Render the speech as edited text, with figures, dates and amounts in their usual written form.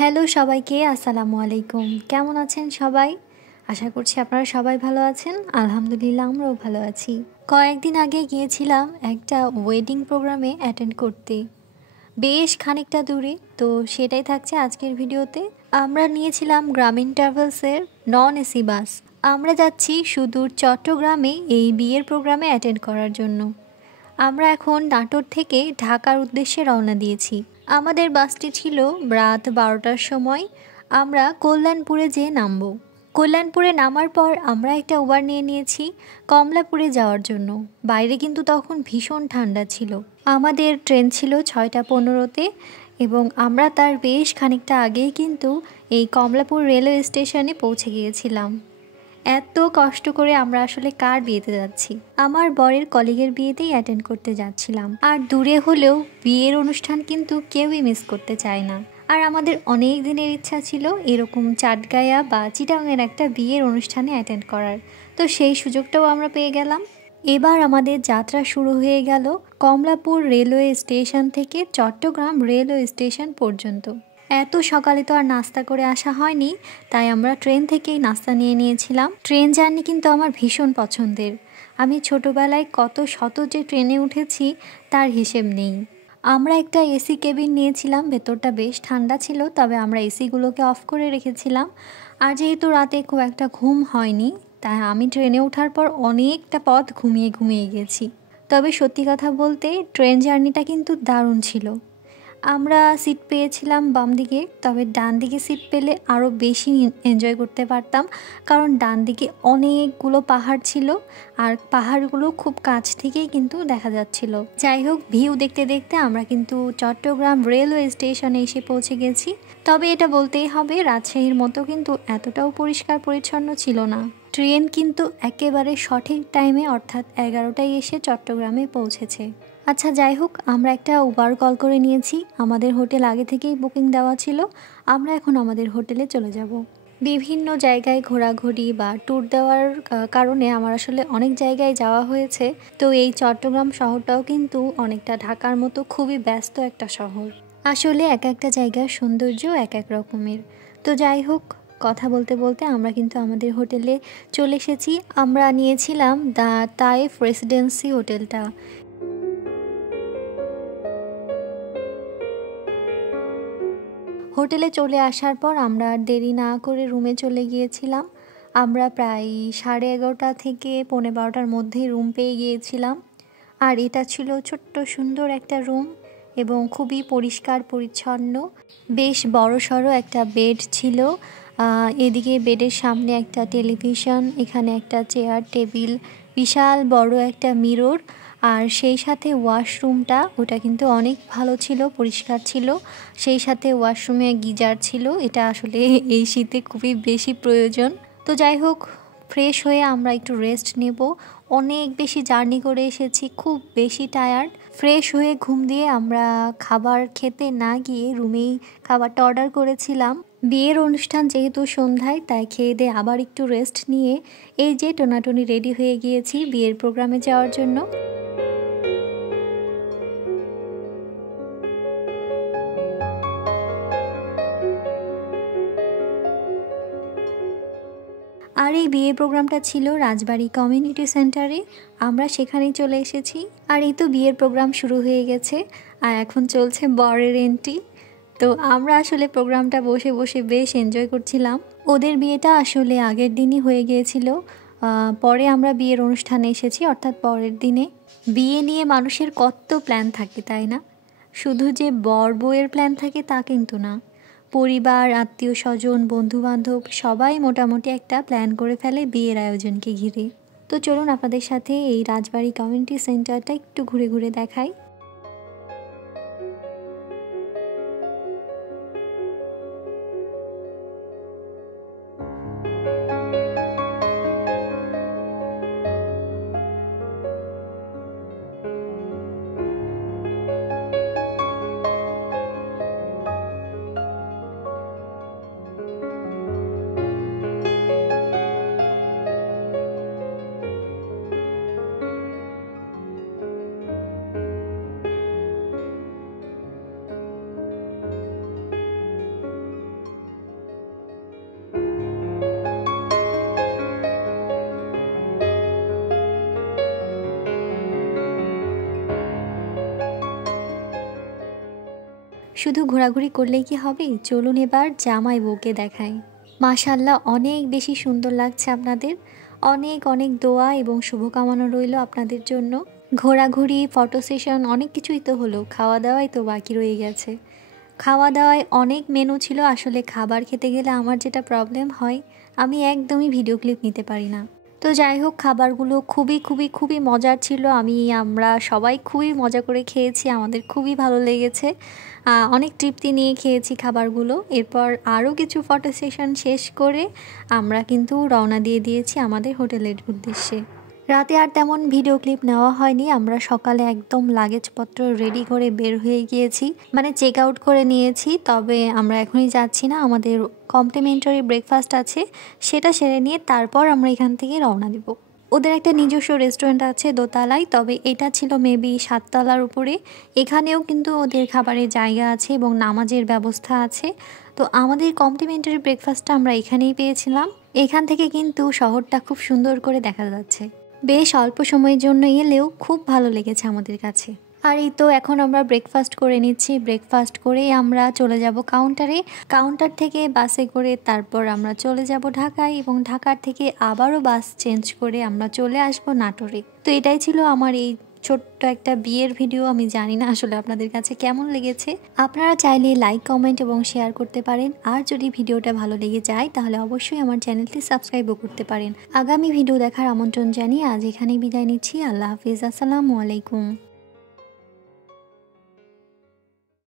Hello সবাইকে, আসসালামু আলাইকুম। কেমন আছেন সবাই? আশা করছি আপনারা সবাই ভালো আছেন। আলহামদুলিল্লাহ আমরাও ভালো আছি। কয়েকদিন আগে গিয়েছিলাম একটা ওয়েডিং প্রোগ্রামে অ্যাটেন্ড করতে। বেশ খানিকটা দূরে, তো সেটাই থাকছে আজকের ভিডিওতে। আমরা নিয়েছিলাম গ্রামীণ ট্রাভেলসের নন এসি বাস। আমরা যাচ্ছি সুদূর চট্টগ্রামে এই বিয়ের প্রোগ্রামে অ্যাটেন্ড করার জন্য। আমরা এখন নাটোর থেকে ঢাকার উদ্দেশ্যে রওনা দিয়েছি। আমাদের বাসটি ছিল রাত 12টার সময়। আমরা কল্যাণপুরে যেয়ে নামব। কল্যাণপুরে নামার পর আমরা একটা উবার নিয়ে নিয়েছি কমলাপুরে যাওয়ার জন্য। বাইরে কিন্তু তখন ভীষণ ঠান্ডা ছিল। আমাদের ট্রেন ছিল 6টা 15-তে এবং আমরা তার বেশ খানিকটা আগেই কিন্তু এই কমলাপুর রেলওয়ে স্টেশনে পৌঁছে গিয়েছিলাম। এত কষ্ট করে আমরা আসলে কার বিয়েতে যাচ্ছি? আমার বরের কলিগের বিয়েতেই অ্যাটেন্ড করতে যাচ্ছিলাম। আর দূরে হলেও বিয়ের অনুষ্ঠান কিন্তু কেউই মিস করতে চায় না। আর আমাদের অনেক দিনের ইচ্ছা ছিল এরকম চাটগাঁয়া বা চিটাগাংয়ের একটা বিয়ের অনুষ্ঠানে অ্যাটেন্ড করার। তো সেই সুযোগটাও আমরা পেয়ে গেলাম। এবার আমাদের যাত্রা শুরু হয়ে গেল কমলাপুর রেলওয়ে স্টেশন থেকে চট্টগ্রাম রেলওয়ে স্টেশন পর্যন্ত। এত সকালে তো আর নাস্তা করে আসা হয়নি, তাই আমরা ট্রেন থেকেই নাস্তা নিয়ে নিয়েছিলাম। ট্রেন জার্নি কিন্তু আমার ভীষণ পছন্দের। আমি ছোটবেলায় কত শত যে ট্রেনে উঠেছি তার হিসেব নেই। আমরা একটা এসি কেবিন নিয়েছিলাম, ভেতরটা বেশ ঠান্ডা ছিল, তবে আমরা এসিগুলোকে অফ করে রেখেছিলাম। আর যেহেতু রাতে খুব একটা ঘুম হয়নি, তাই আমি ট্রেনে ওঠার পর অনেকটা পথ ঘুমিয়ে ঘুমিয়ে গেছি। তবে সত্যি কথা বলতে ট্রেন জার্নিটা কিন্তু দারুণ ছিল। আমরা সিট পেয়েছিলাম বাম দিকে, তবে ডান দিকে সিট পেলে আরও বেশি এনজয় করতে পারতাম, কারণ ডান দিকে অনেকগুলো পাহাড় ছিল আর পাহাড়গুলো খুব কাছ থেকেই কিন্তু দেখা যাচ্ছিল। যাই হোক, ভিউ দেখতে দেখতে আমরা কিন্তু চট্টগ্রাম রেলওয়ে স্টেশনে এসে পৌঁছে গেছি। তবে এটা বলতেই হবে, রাজশাহীর মতো কিন্তু এতটাও পরিষ্কার পরিচ্ছন্ন ছিল না। ট্রেন কিন্তু একেবারে সঠিক টাইমে অর্থাৎ 11টায় এসে চট্টগ্রামে পৌঁছেছে। আচ্ছা যাই হোক, আমরা একটা উবার কল করে নিয়েছি। আমাদের হোটেল আগে থেকেই বুকিং দেওয়া ছিল। আমরা এখন আমাদের হোটেলে চলে যাব। বিভিন্ন জায়গায় ঘোরাঘুরি বা ট্যুর দেওয়ার কারণে আমার আসলে অনেক জায়গায় যাওয়া হয়েছে। তো এই চট্টগ্রাম শহরটাও কিন্তু অনেকটা ঢাকার মতো খুবই ব্যস্ত একটা শহর। আসলে এক একটা জায়গার সৌন্দর্য এক এক রকমের। তো যাই হোক, কথা বলতে বলতে আমরা কিন্তু আমাদের হোটেলে চলে এসেছি। আমরা নিয়েছিলাম দ্য তাইফ রেসিডেন্সি হোটেলটা। হোটেলে চলে আসার পর আমরা আর দেরি না করে রুমে চলে গিয়েছিলাম। আমরা প্রায় 11:30 থেকে 12:15টার মধ্যেই রুম পেয়ে গিয়েছিলাম। আর এটা ছিল ছোট্ট সুন্দর একটা রুম এবং খুবই পরিষ্কার পরিচ্ছন্ন। বেশ বড়সড় একটা বেড ছিল। এদিকে বেডের সামনে একটা টেলিভিশন, এখানে একটা চেয়ার টেবিল, বিশাল বড় একটা মিরর, আর সেই সাথে ওয়াশরুমটা ওটা কিন্তু অনেক ভালো ছিল, পরিষ্কার ছিল। সেই সাথে ওয়াশরুমে গিজার ছিল, এটা আসলে এই শীতে খুবই বেশি প্রয়োজন। তো যাই হোক, ফ্রেশ হয়ে আমরা একটু রেস্ট নেব। অনেক বেশি জার্নি করে এসেছি, খুব বেশি টায়ার্ড। ফ্রেশ হয়ে ঘুম দিয়ে আমরা খাবার খেতে না গিয়ে রুমেই খাবারটা অর্ডার করেছিলাম। বিয়ের অনুষ্ঠান যেহেতু সন্ধ্যায়, তাই খেয়ে দিয়ে আবার একটু রেস্ট নিয়ে এই যে টোনাটুনি রেডি হয়ে গিয়েছি বিয়ের প্রোগ্রামে যাওয়ার জন্য। আর এই বিয়ে প্রোগ্রামটা ছিল রাজবাড়ী কমিউনিটি সেন্টারে। আমরা সেখানেই চলে এসেছি। আর এই তো বিয়ের প্রোগ্রাম শুরু হয়ে গেছে আর এখন চলছে বরের এন্ট্রি। তো আমরা আসলে প্রোগ্রামটা বসে বসে বেশ এনজয় করছিলাম। ওদের বিয়েটা আসলে আগের দিনই হয়ে গিয়েছিল, পরে আমরা বিয়ের অনুষ্ঠানে এসেছি, অর্থাৎ পরের দিনে। বিয়ে নিয়ে মানুষের কত প্ল্যান থাকে তাই না? শুধু যে বর বউয়ের প্ল্যান থাকে তা কিন্তু না। পরিবার, আত্মীয় স্বজন, বন্ধুবান্ধব সবাই মোটামুটি একটা প্ল্যান করে ফেলে বিয়ের আয়োজনকে ঘিরে। তো চলুন আপনাদের সাথে এই রাজবাড়ী কমিউনিটি সেন্টারটা একটু ঘুরে ঘুরে দেখাই। শুধু ঘোরাঘুরি করলেই কি হবে, চলুন এবার জামাই বউকে দেখাই। মাশাআল্লাহ অনেক বেশি সুন্দর লাগছে আপনাদের। অনেক অনেক দোয়া এবং শুভকামনা রইল আপনাদের জন্য। ঘোরাঘুরি, ফটো সেশন অনেক কিছুই তো হলো, খাওয়া দাওয়াই তো বাকি রয়ে গেছে। খাওয়া দাওয়ায় অনেক মেনু ছিল। আসলে খাবার খেতে গেলে আমার যেটা প্রবলেম হয়, আমি একদমই ভিডিও ক্লিপ নিতে পারি না। তো যাই হোক, খাবারগুলো খুবই খুবই খুবই মজার ছিল। আমরা সবাই খুবই মজা করে খেয়েছি, আমাদের খুবই ভালো লেগেছে। অনেক তৃপ্তি নিয়ে খেয়েছি খাবারগুলো। এরপর আরও কিছু ফটো সেশন শেষ করে আমরা কিন্তু রওনা দিয়ে দিয়েছি আমাদের হোটেলের উদ্দেশ্যে। রাতে আর তেমন ভিডিও ক্লিপ নেওয়া হয়নি। আমরা সকালে একদম লাগেজপত্র রেডি করে বের হয়ে গিয়েছি, মানে চেক আউট করে নিয়েছি। তবে আমরা এখনই যাচ্ছি না, আমাদের কমপ্লিমেন্টারি ব্রেকফাস্ট আছে, সেটা সেরে নিয়ে তারপর আমরা এখান থেকে রওনা দেব। ওদের একটা নিজস্ব রেস্টুরেন্ট আছে দোতলায়, তবে এটা ছিল মেবি 7 তলার উপরে। এখানেও কিন্তু ওদের খাবারের জায়গা আছে এবং নামাজের ব্যবস্থা আছে। তো আমাদের কমপ্লিমেন্টারি ব্রেকফাস্টটা আমরা এখানেই পেয়েছিলাম। এখান থেকে কিন্তু শহরটা খুব সুন্দর করে দেখা যাচ্ছে। বেশ অল্প সময়ের জন্য এলেও খুব ভালো লেগেছে আমাদের কাছে। আর এই তো এখন আমরা ব্রেকফাস্ট করে নিচ্ছি। ব্রেকফাস্ট করেই আমরা চলে যাব কাউন্টারে। কাউন্টার থেকে বাসে করে তারপর আমরা চলে যাব ঢাকায়, এবং ঢাকার থেকে আবারও বাস চেঞ্জ করে আমরা চলে আসব নাটোরে। তো এটাই ছিল আমার এই ছোট্ট একটা বিয়ের ভিডিও। আমি জানি না আসলে আপনাদের কাছে কেমন লেগেছে। আপনারা চাইলে লাইক, কমেন্ট এবং শেয়ার করতে পারেন। আর যদি ভিডিওটা ভালো লেগে যায় তাহলে অবশ্যই আমার চ্যানেলটি সাবস্ক্রাইবও করতে পারেন। আগামী ভিডিও দেখার আমন্ত্রণ জানিয়ে আজ এখানেই বিদায় নিচ্ছি। আল্লাহ হাফিজ, আসসালামু আলাইকুম।